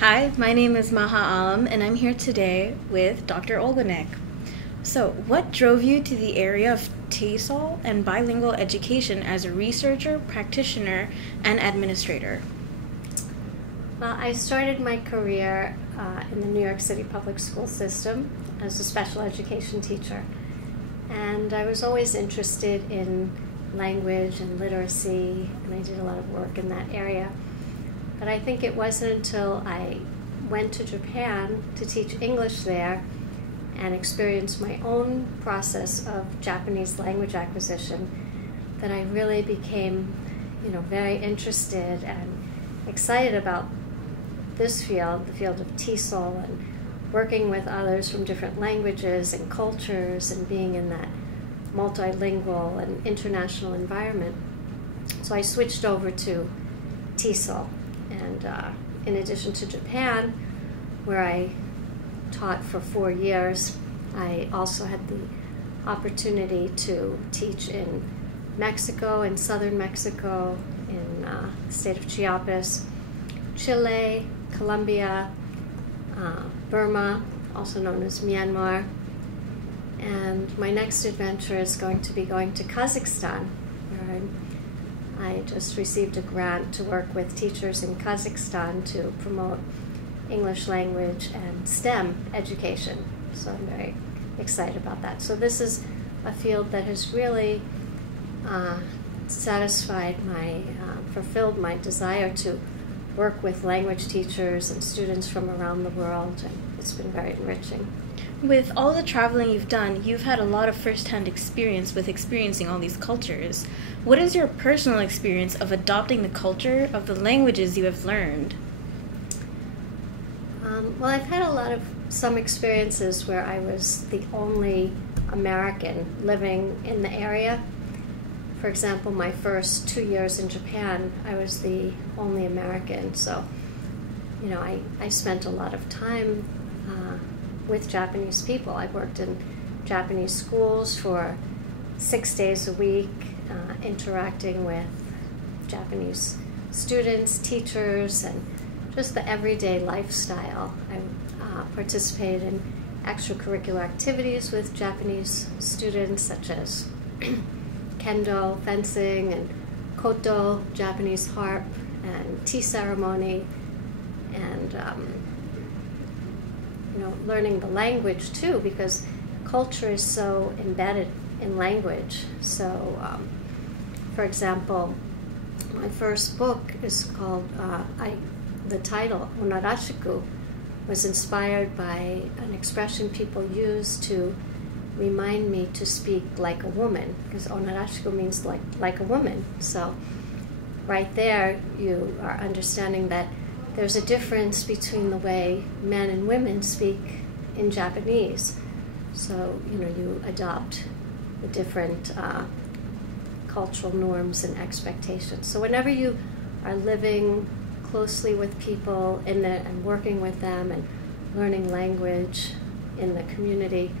Hi, my name is Maha Alam, and I'm here today with Dr. Ogulnick. So, what drove you to the area of TESOL and bilingual education as a researcher, practitioner, and administrator? Well, I started my career in the New York City public school system as a special education teacher. And I was always interested in language and literacy, and I did a lot of work in that area. But I think it wasn't until I went to Japan to teach English there and experienced my own process of Japanese language acquisition that I really became, very interested and excited about this field, the field of TESOL, and working with others from different languages and cultures and being in that multilingual and international environment. So I switched over to TESOL. And in addition to Japan, where I taught for 4 years, I also had the opportunity to teach in Mexico, in southern Mexico, in the state of Chiapas, Chile, Colombia, Burma, also known as Myanmar. And my next adventure is going to be going to Kazakhstan, where I just received a grant to work with teachers in Kazakhstan to promote English language and STEM education. So I'm very excited about that. So this is a field that has really fulfilled my desire to work with language teachers and students from around the world, and it's been very enriching. With all the traveling you've done, you've had a lot of first-hand experience with experiencing all these cultures. What is your personal experience of adopting the culture of the languages you have learned? Well, I've had some experiences where I was the only American living in the area. For example, my first 2 years in Japan, I was the only American. So, I spent a lot of time with Japanese people. I worked in Japanese schools for 6 days a week, interacting with Japanese students, teachers, and just the everyday lifestyle. I participated in extracurricular activities with Japanese students, such as kendo, fencing, and koto, Japanese harp, and tea ceremony, and learning the language too, because culture is so embedded in language. So, for example, my first book is called, the title, Onarashiku, was inspired by an expression people use to remind me to speak like a woman, because Onarashiku means like a woman. So right there you are understanding that there's a difference between the way men and women speak in Japanese. So, you adopt the different cultural norms and expectations. So whenever you are living closely with people and working with them and learning language in the community,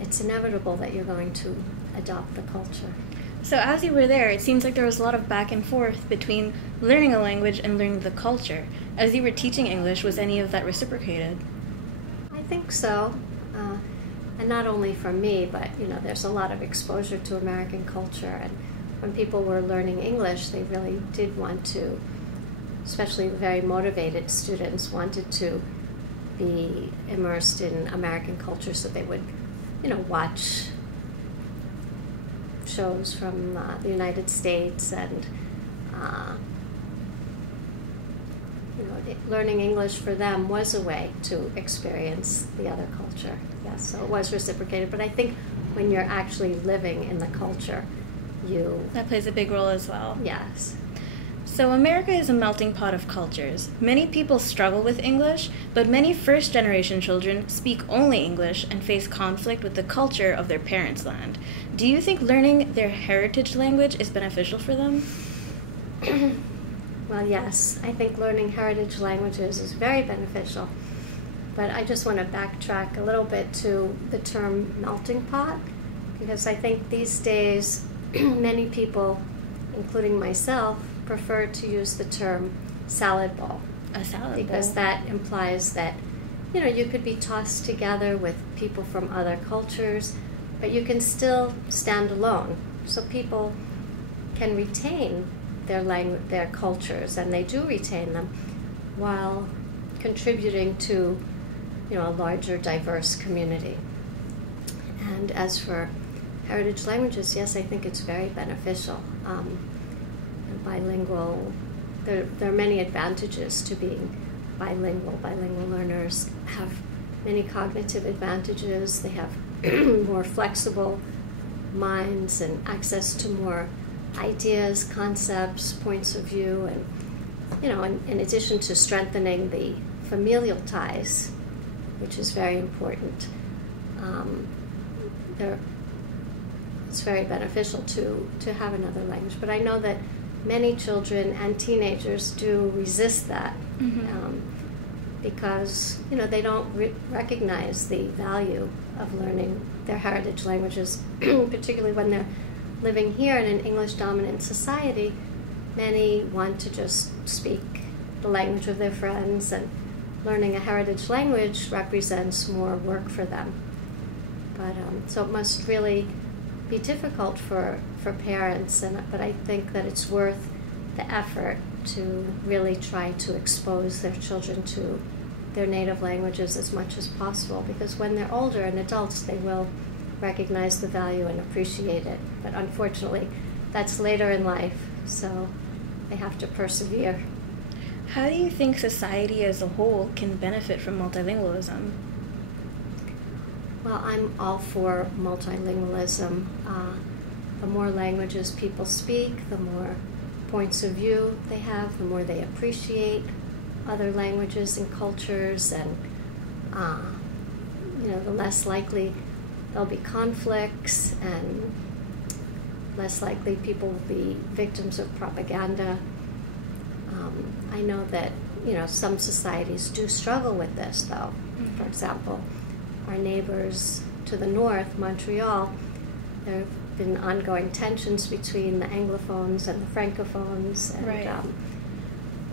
it's inevitable that you're going to adopt the culture. So as you were there, it seems like there was a lot of back and forth between learning a language and learning the culture. As you were teaching English, was any of that reciprocated? I think so. And not only for me, but there's a lot of exposure to American culture. And when people were learning English, they really did want to, especially very motivated students, wanted to be immersed in American culture, so they would, watch shows from the United States, and learning English for them was a way to experience the other culture. Yes, so it was reciprocated. But I think when you're actually living in the culture, that plays a big role as well. Yes. So America is a melting pot of cultures. Many people struggle with English, but many first-generation children speak only English and face conflict with the culture of their parents' land. Do you think learning their heritage language is beneficial for them? Well, yes. I think learning heritage languages is very beneficial. But I just want to backtrack a little bit to the term melting pot, because I think these days many people, including myself, prefer to use the term salad bowl. A salad because bowl. that implies that, you know, you could be tossed together with people from other cultures, but you can still stand alone. So people can retain their language, their cultures, and they do retain them, while contributing to, you know, a larger, diverse community. And as for heritage languages, yes, I think it's very beneficial. And bilingual, there are many advantages to being bilingual. Bilingual learners have many cognitive advantages. They have more flexible minds and access to more ideas, concepts, points of view, and, you know, in addition to strengthening the familial ties, which is very important, it's very beneficial to have another language. But I know that many children and teenagers do resist that, because, you know, they don't recognize the value of learning their heritage languages, particularly when they're living here in an English-dominant society. Many want to just speak the language of their friends, and learning a heritage language represents more work for them. But so it must really be difficult for parents, but I think that it's worth the effort to really try to expose their children to their native languages as much as possible, because when they're older and adults, they will recognize the value and appreciate it. But unfortunately, that's later in life, so they have to persevere. How do you think society as a whole can benefit from multilingualism? Well, I'm all for multilingualism. The more languages people speak, the more points of view they have, the more they appreciate other languages and cultures, and you know, the less likely there'll be conflicts, and less likely people will be victims of propaganda. I know that, you know, some societies do struggle with this, though. For example, our neighbors to the north, Montreal, there have been ongoing tensions between the Anglophones and the Francophones, and Right.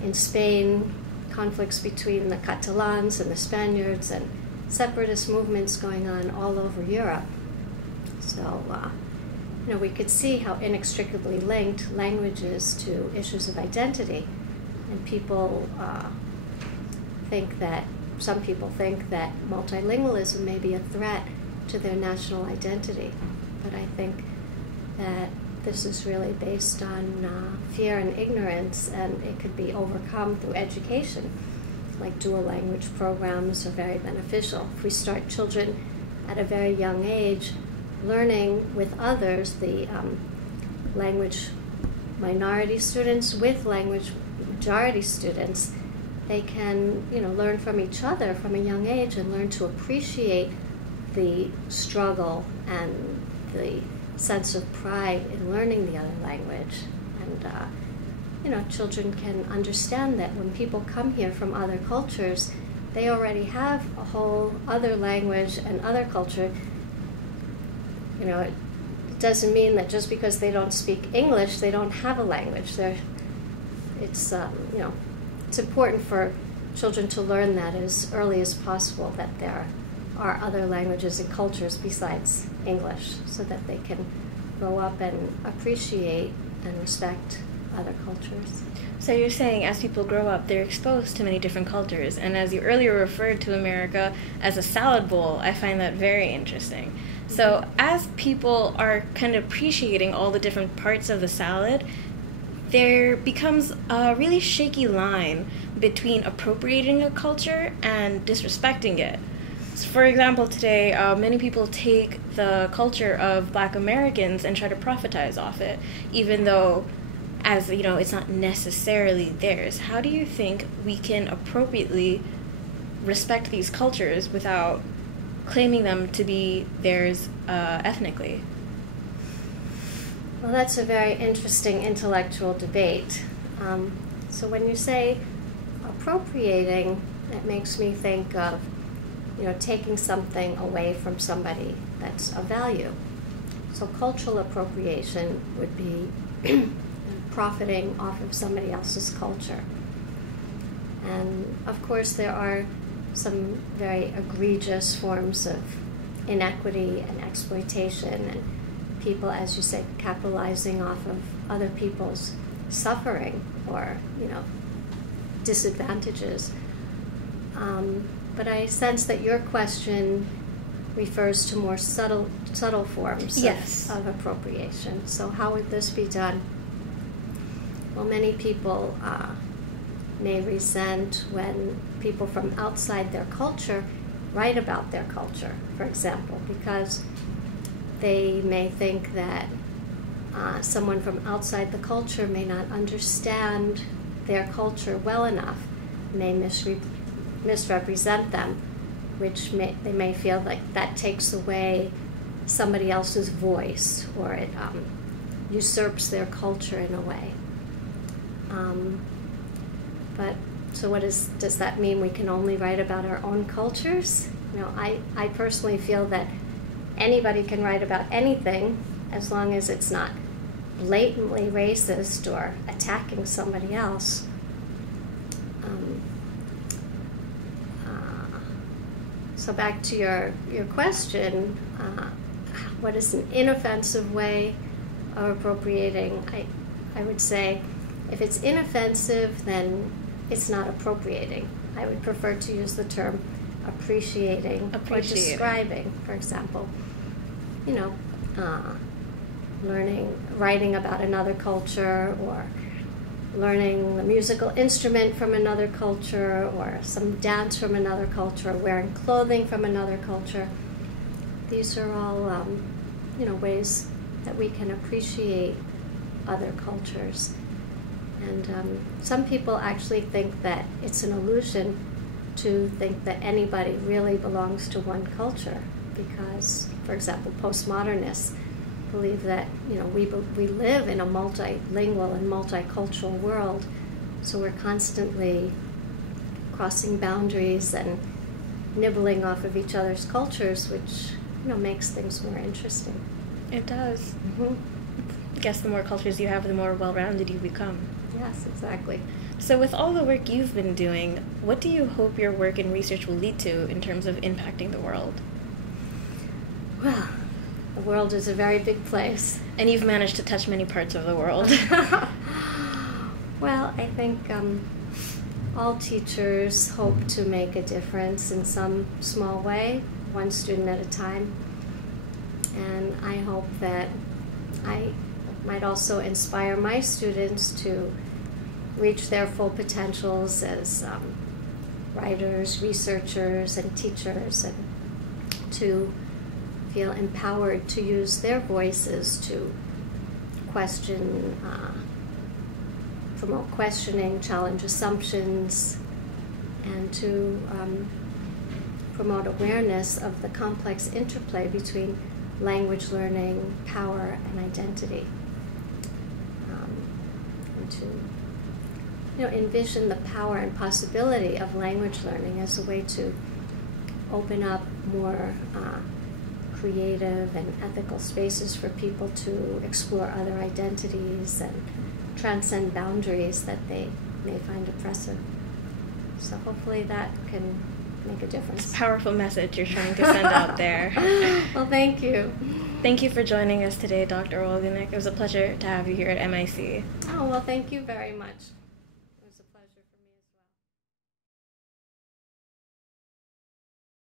In Spain, conflicts between the Catalans and the Spaniards, and separatist movements going on all over Europe. So, you know, we could see how inextricably linked language is to issues of identity, and people some people think that multilingualism may be a threat to their national identity. But I think that this is really based on fear and ignorance, and it could be overcome through education. Like dual language programs are very beneficial. If we start children at a very young age learning with others, the language minority students with language majority students, they can, you know, learn from each other from a young age and learn to appreciate the struggle and the sense of pride in learning the other language. And, you know, children can understand that when people come here from other cultures, they already have a whole other language and other culture. You know, it doesn't mean that just because they don't speak English, they don't have a language. It's, you know, it's important for children to learn that as early as possible, that there are other languages and cultures besides English, so that they can grow up and appreciate and respect other cultures. So you're saying as people grow up, they're exposed to many different cultures, and as you earlier referred to America as a salad bowl, I find that very interesting. So as people are kind of appreciating all the different parts of the salad, there becomes a really shaky line between appropriating a culture and disrespecting it. So for example, today, many people take the culture of Black Americans and try to profitize off it, even though, as you know, it's not necessarily theirs. How do you think we can appropriately respect these cultures without claiming them to be theirs ethnically? Well, that's a very interesting intellectual debate. So when you say appropriating, it makes me think of, you know, taking something away from somebody that's of value. So cultural appropriation would be profiting off of somebody else's culture. And of course there are some very egregious forms of inequity and exploitation, and people, as you say, capitalizing off of other people's suffering or, disadvantages. But I sense that your question refers to more subtle forms yes. of appropriation. So how would this be done? Well, many people may resent when people from outside their culture write about their culture, for example, because they may think that someone from outside the culture may not understand their culture well enough, may misrepresent them, which they may feel like that takes away somebody else's voice, or it usurps their culture in a way. But so does that mean we can only write about our own cultures? I personally feel that anybody can write about anything as long as it's not blatantly racist or attacking somebody else. So back to your question, what is an inoffensive way of appropriating? I would say if it's inoffensive, then it's not appropriating. I would prefer to use the term appreciating. Or describing, for example. Writing about another culture, or learning a musical instrument from another culture, or some dance from another culture, or wearing clothing from another culture. These are all, ways that we can appreciate other cultures. And some people actually think that it's an illusion to think that anybody really belongs to one culture, because, for example, postmodernists believe that we live in a multilingual and multicultural world, so we're constantly crossing boundaries and nibbling off of each other's cultures, which makes things more interesting. It does. Mm-hmm. I guess the more cultures you have, the more well-rounded you become. Yes, exactly. So with all the work you've been doing, what do you hope your work and research will lead to in terms of impacting the world? Well, the world is a very big place. And you've managed to touch many parts of the world. Well, I think all teachers hope to make a difference in some small way, one student at a time. And I hope that I might also inspire my students to reach their full potentials as writers, researchers, and teachers, and to feel empowered to use their voices to question, promote questioning, challenge assumptions, and to promote awareness of the complex interplay between language learning, power, and identity. And to envision the power and possibility of language learning as a way to open up more creative and ethical spaces for people to explore other identities and transcend boundaries that they may find oppressive. So hopefully that can make a difference. It's a powerful message you're trying to send out there. Well, thank you. Thank you for joining us today, Dr. Ogulnick. It was a pleasure to have you here at MIC. Oh, well, thank you very much.